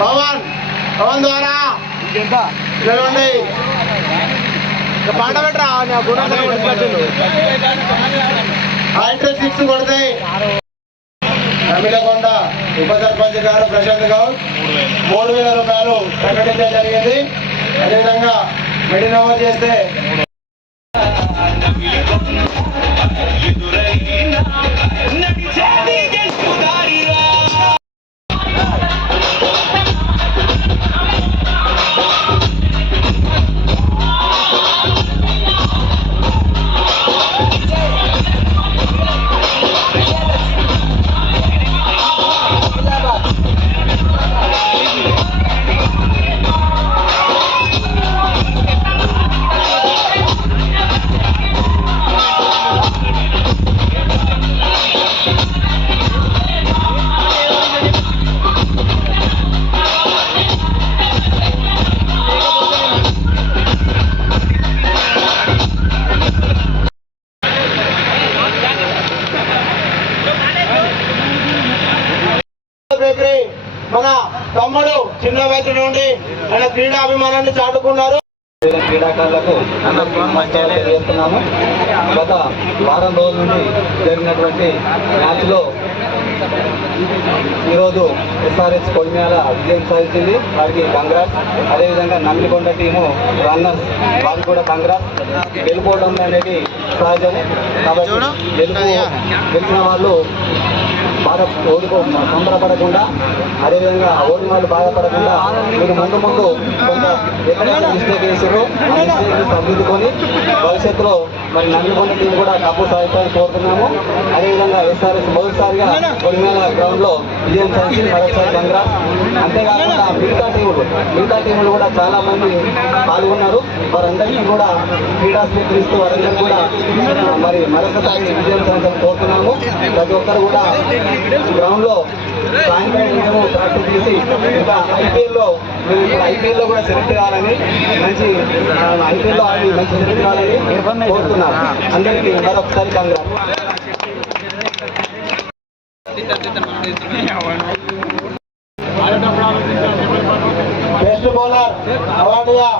పవన్ పవన్ ద్వారా పాట పెట్టరా హైట్రిక్ 6 కొడితే తమిళకొండ ఉప సర్పంచ్ గారు ప్రశాంత్ గౌడ్ 3000 రూపాయలు ప్రకటించడం జరిగింది. అదేవిధంగా మెడి నమోదు చేస్తే మన తమ్ముడు చిన్న వయసు నుండి ఆయన క్రీడా అభిమానాన్ని చాటుకున్నారు. క్రీడాకారులకు చేస్తున్నాము. గత వారం రోజుల నుండి జరిగినటువంటి మ్యాచ్లో ఈరోజు ఎస్ఆర్హెచ్ కొల్మ్యాల విజయం సాధించింది. వారికి కంగ్రాట్స్. అదేవిధంగా నమ్మికొండ టీము రన్నర్స్ వారికి కూడా కంగ్రాట్స్. గెలుపోవడం అనేది సహజం కాబట్టి గెలిచిన వాళ్ళు తొందరపడకుండా, అదేవిధంగా ఓడిన వాళ్ళు బాధపడకుండా మీరు ముందు కొంత ఎక్కడైనా మిస్టేక్ వేసారో సర్దిద్దుకొని భవిష్యత్తులో మరి నమ్మికొండ టీం కూడా కప్పు సాధించాలని కోరుతున్నాము. అదేవిధంగా ఎస్ఆర్ఎస్ మొదటిసారిగా కొల్మేల గ్రౌండ్ లో విజయం సాధించి మరొకసారి కంగ్రాట్స్. అంతేకాకుండా మిగతా టీములు కూడా చాలా మంది పాల్గొన్నారు. వారందరికీ కూడా క్రీడా స్వీకరిస్తూ వారందరికీ కూడా మరి మరొకసారి విజయం సాధించాలని కోరుతున్నాము. ప్రతి ఒక్కరు కూడా గ్రౌండ్ లో సాయంత్రం మేము ప్రాక్టీస్ చేసి ఇంకా ఐపీఎల్లో కూడా సెలెక్ట్ కావాలని మంచి ఐపీఎల్లో ఆడి మంచి సెలెక్ట్ కావాలని కోరుతున్నాను. అందరికీ మరొకసారి కంగ్రాట్స్. Best bowler అవార్డుగా